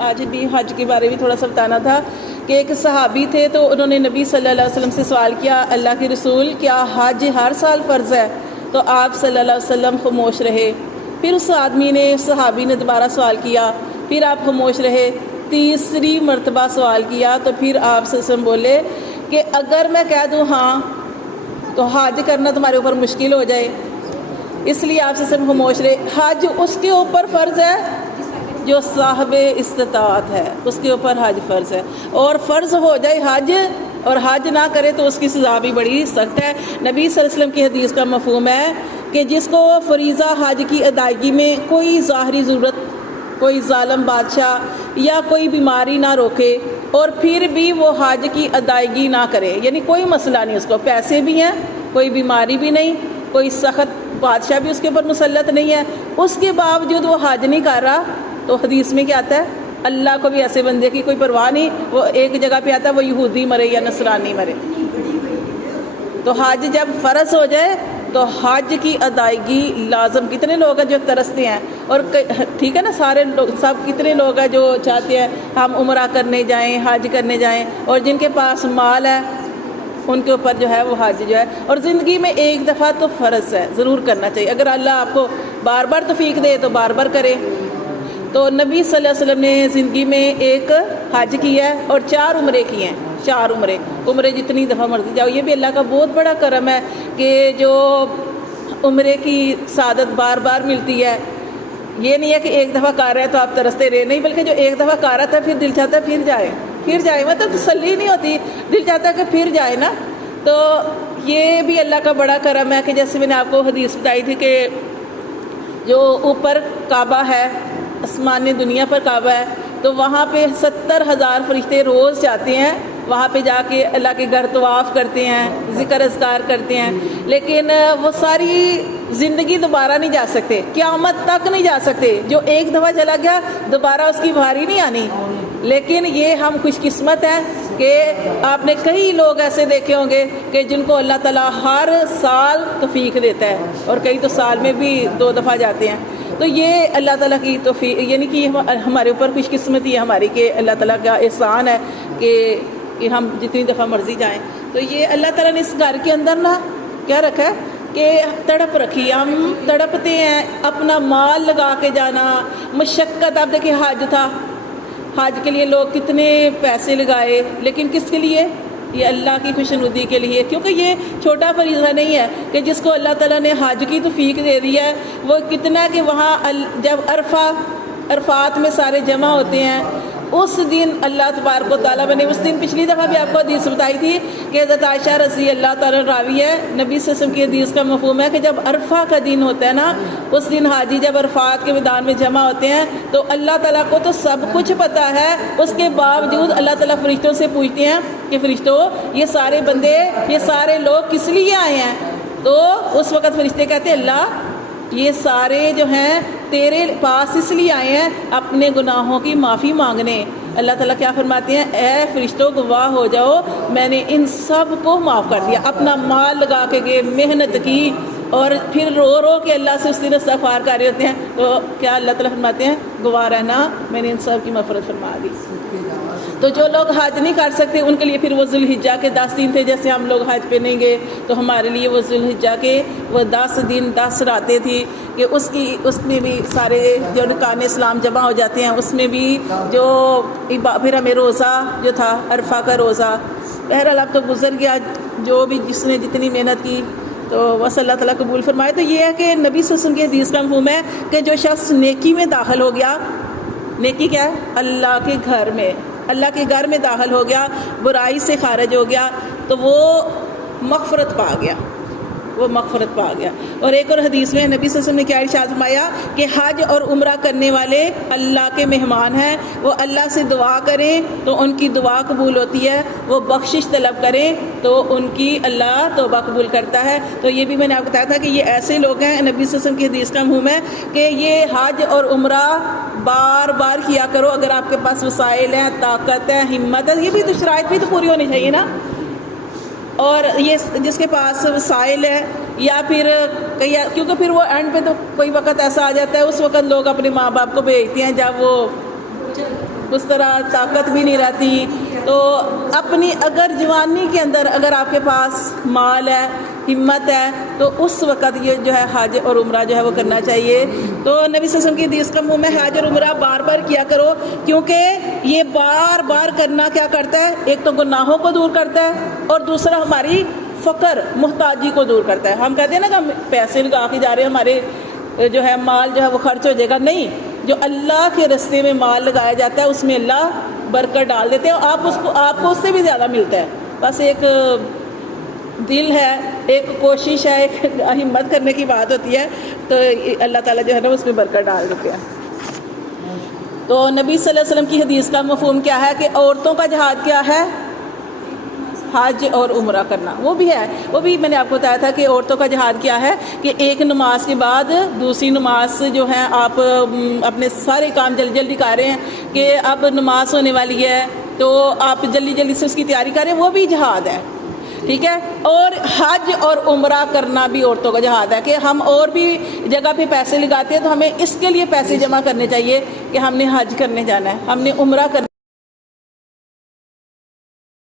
آج بھی حج کے بارے میں تھوڑا سا بتانا تھا کہ ایک صحابی تھے تو انہوں نے نبی صلی اللہ علیہ وسلم سے سوال کیا، اللہ کے رسول کیا حج ہر سال فرض ہے؟ تو آپ صلی اللہ علیہ وسلم خاموش رہے۔ پھر اس آدمی نے، اس صحابی نے دوبارہ سوال کیا، پھر آپ خاموش رہے۔ تیسری مرتبہ سوال کیا تو پھر آپ صلی اللہ علیہ وسلم بولے کہ اگر میں کہہ دوں ہاں تو حج کرنا تمہارے اوپر مشکل ہو جائے، اس لیے آپ صلی اللہ علیہ وسلم خاموش رہے۔ حج اس کے اوپر فرض ہے جو صاحب استطاعت ہے، اس کے اوپر حج فرض ہے، اور فرض ہو جائے حج اور حج نہ کرے تو اس کی سزا بھی بڑی سخت ہے۔ نبی صلی اللہ علیہ وسلم کی حدیث کا مفہوم ہے کہ جس کو فریضہ حج کی ادائیگی میں کوئی ظاہری ضرورت، کوئی ظالم بادشاہ یا کوئی بیماری نہ روکے اور پھر بھی وہ حج کی ادائیگی نہ کرے، یعنی کوئی مسئلہ نہیں، اس کو پیسے بھی ہیں، کوئی بیماری بھی نہیں، کوئی سخت بادشاہ بھی اس کے اوپر مسلط نہیں ہے، اس کے باوجود وہ حج نہیں کر رہا، تو حدیث میں کیا آتا ہے؟ اللہ کو بھی ایسے بندے کی کوئی پرواہ نہیں، وہ ایک جگہ پہ آتا ہے وہ یہودی مرے یا نصرانی مرے۔ تو حج جب فرض ہو جائے تو حج کی ادائیگی لازم۔ کتنے لوگ ہیں جو ترستے ہیں، اور ٹھیک ہے نا، سارے لوگ، سب کتنے لوگ ہیں جو چاہتے ہیں ہم عمرہ کرنے جائیں، حج کرنے جائیں، اور جن کے پاس مال ہے ان کے اوپر جو ہے وہ حج جو ہے، اور زندگی میں ایک دفعہ تو فرض ہے، ضرور کرنا چاہیے۔ اگر اللہ آپ کو بار بار توفیق دے تو بار بار کرے۔ تو نبی صلی اللہ علیہ وسلم نے زندگی میں ایک حج کیا ہے اور 4 عمرے کیے ہیں، 4 عمرے جتنی دفعہ مرضی جاؤ۔ یہ بھی اللہ کا بہت بڑا کرم ہے کہ جو عمرے کی سعادت بار بار ملتی ہے۔ یہ نہیں ہے کہ ایک دفعہ کر رہے ہیں تو آپ ترستے رہے، نہیں، بلکہ جو ایک دفعہ کر رہا تھا پھر دل چاہتا ہے پھر جائے، مطلب تسلی نہیں ہوتی، دل چاہتا ہے کہ پھر جائے نا۔ تو یہ بھی اللہ کا بڑا کرم ہے کہ جیسے میں نے آپ کو حدیث بتائی تھی کہ جو اوپر کعبہ ہے، آسمان دنیا پر کعبہ ہے، تو وہاں پہ 70,000 فرشتے روز جاتے ہیں، وہاں پہ جا کے اللہ کے گھر طواف کرتے ہیں، ذکر اذکار کرتے ہیں، لیکن وہ ساری زندگی دوبارہ نہیں جا سکتے، قیامت تک نہیں جا سکتے۔ جو ایک دفعہ چلا گیا دوبارہ اس کی بھاری نہیں آنی۔ لیکن یہ ہم خوش قسمت ہیں کہ آپ نے کئی لوگ ایسے دیکھے ہوں گے کہ جن کو اللہ تعالیٰ ہر سال توفیق دیتا ہے، اور کئی تو سال میں بھی 2 دفعہ جاتے ہیں۔ تو یہ اللہ تعالیٰ کی توفیق، یعنی کہ ہمارے اوپر خوش قسمتی ہے ہماری کہ اللہ تعالیٰ کا احسان ہے کہ ہم جتنی دفعہ مرضی جائیں۔ تو یہ اللہ تعالیٰ نے اس گھر کے اندر نا کیا رکھا ہے کہ تڑپ رکھی، ہم تڑپتے ہیں اپنا مال لگا کے جانا، مشقت۔ آپ دیکھیں حج تھا، حج کے لیے لوگ کتنے پیسے لگائے، لیکن کس کے لیے؟ یہ اللہ کی خوشنودی کے لیے، کیونکہ یہ چھوٹا فریضہ نہیں ہے کہ جس کو اللہ تعالیٰ نے حج کی توفیق دے دی ہے وہ کتنا کہ وہاں جب عرفات میں سارے جمع ہوتے ہیں اس دن اللہ تبارک و تعالیٰ نے اس دن، پچھلی دفعہ بھی آپ کو حدیث بتائی تھی کہ حضرت عائشہ رضی اللہ تعالیٰ راوی ہے، نبی صلی اللہ علیہ وسلم کی حدیث کا مفہوم ہے کہ جب عرفہ کا دن ہوتا ہے نا، اس دن حاجی جب عرفات کے میدان میں جمع ہوتے ہیں تو اللہ تعالیٰ کو تو سب کچھ پتہ ہے، اس کے باوجود اللہ تعالیٰ فرشتوں سے پوچھتے ہیں کہ فرشتوں یہ سارے بندے، یہ سارے لوگ کس لیے آئے ہیں؟ تو اس وقت فرشتے کہتے ہیں اللہ یہ سارے جو ہیں تیرے پاس اس لیے آئے ہیں اپنے گناہوں کی معافی مانگنے۔ اللہ تعالیٰ کیا فرماتے ہیں؟ اے فرشتوں گواہ ہو جاؤ میں نے ان سب کو معاف کر دیا۔ اپنا مال لگا کے گئے، محنت کی، اور پھر رو رو کے اللہ سے اس دن استغفار کر رہے ہوتے ہیں، تو کیا اللہ تعالیٰ فرماتے ہیں گواہ رہنا میں نے ان سب کی مغفرت فرما دی۔ تو جو لوگ حج نہیں کر سکتے ان کے لیے پھر وہ ذوالحجہ کے 10 دن تھے، جیسے ہم لوگ حج پہ نہیں گئے تو ہمارے لیے وہ ذوالحجہ کے وہ 10 دن 10 راتیں تھی کہ اس میں بھی سارے جو ارکان اسلام جمع ہو جاتے ہیں، اس میں بھی جو پھر ہمیں روزہ جو تھا عرفہ کا روزہ، بہرحال اب تو گزر گیا، جو بھی جس نے جتنی محنت کی تو بس اللہ تعالیٰ قبول فرمائے۔ تو یہ ہے کہ نبی صلی اللہ علیہ وسلم کی حدیث کا مفہوم ہے کہ جو شخص نیکی میں داخل ہو گیا، نیکی کیا ہے؟ اللہ کے گھر میں، اللہ کے گھر میں داخل ہو گیا، برائی سے خارج ہو گیا تو وہ مغفرت پا گیا، وہ مغفرت پا گیا۔ اور ایک اور حدیث میں نبی صلی اللہ علیہ وسلم نے کیا ارشاد فرمایا کہ حج اور عمرہ کرنے والے اللہ کے مہمان ہیں، وہ اللہ سے دعا کریں تو ان کی دعا قبول ہوتی ہے، وہ بخشش طلب کریں تو ان کی اللہ توبہ قبول کرتا ہے۔ تو یہ بھی میں نے آپ کو بتایا تھا کہ یہ ایسے لوگ ہیں، نبی صلی اللہ علیہ وسلم کی حدیث کا مفہوم ہے کہ یہ حج اور عمرہ بار بار کیا کرو اگر آپ کے پاس وسائل ہیں، طاقت ہے، ہمت ہے، یہ بھی تو شرائط بھی تو پوری ہونی چاہیے نا۔ اور یہ جس کے پاس وسائل ہے یا پھر کیونکہ پھر وہ اینڈ پہ تو کوئی وقت ایسا آ جاتا ہے اس وقت لوگ اپنے ماں باپ کو بھیجتے ہیں جب وہ اس طرح طاقت بھی نہیں رہتی. تو اپنی اگر جوانی کے اندر اگر آپ کے پاس مال ہے، ہمت ہے، تو اس وقت یہ جو ہے حج اور عمرہ جو ہے وہ کرنا چاہیے. تو نبی صلی اللہ علیہ وسلم کی حدیث کا مفہوم ہے حج اور عمرہ بار بار کیا کرو، کیونکہ یہ بار بار کرنا کیا کرتا ہے؟ ایک تو گناہوں کو دور کرتا ہے، اور دوسرا ہماری فقر محتاجی کو دور کرتا ہے. ہم کہتے ہیں نا کہ ہم پیسے لگا کے جا رہے ہیں، ہمارے جو ہے مال جو ہے وہ خرچ ہو جائے گا. نہیں، جو اللہ کے راستے میں مال لگایا جاتا ہے اس میں اللہ برکت ڈال دیتے ہیں، اور آپ کو اس سے بھی زیادہ ملتا ہے. بس ایک دل ہے، ایک کوشش ہے، ایک ہمت کرنے کی بات ہوتی ہے، تو اللہ تعالیٰ جو ہے نا اس میں برکت ڈال دیتے ہیں. تو نبی صلی اللہ علیہ وسلم کی حدیث کا مفہوم کیا ہے کہ عورتوں کا جہاد کیا ہے؟ حج اور عمرہ کرنا. وہ بھی ہے، وہ بھی میں نے آپ کو بتایا تھا کہ عورتوں کا جہاد کیا ہے کہ ایک نماز کے بعد دوسری نماز جو ہے آپ اپنے سارے کام جلدی جلدی کر رہے ہیں کہ اب نماز ہونے والی ہے تو آپ جلدی جلدی سے اس کی تیاری کر رہے ہیں، وہ بھی جہاد ہے. ٹھیک ہے. اور حج اور عمرہ کرنا بھی عورتوں کا جہاد ہے کہ ہم اور بھی جگہ پہ پیسے لگاتے ہیں، تو ہمیں اس کے لیے پیسے جمع کرنے چاہیے کہ ہم نے حج کرنے جانا ہے، ہم نے عمرہ کرنا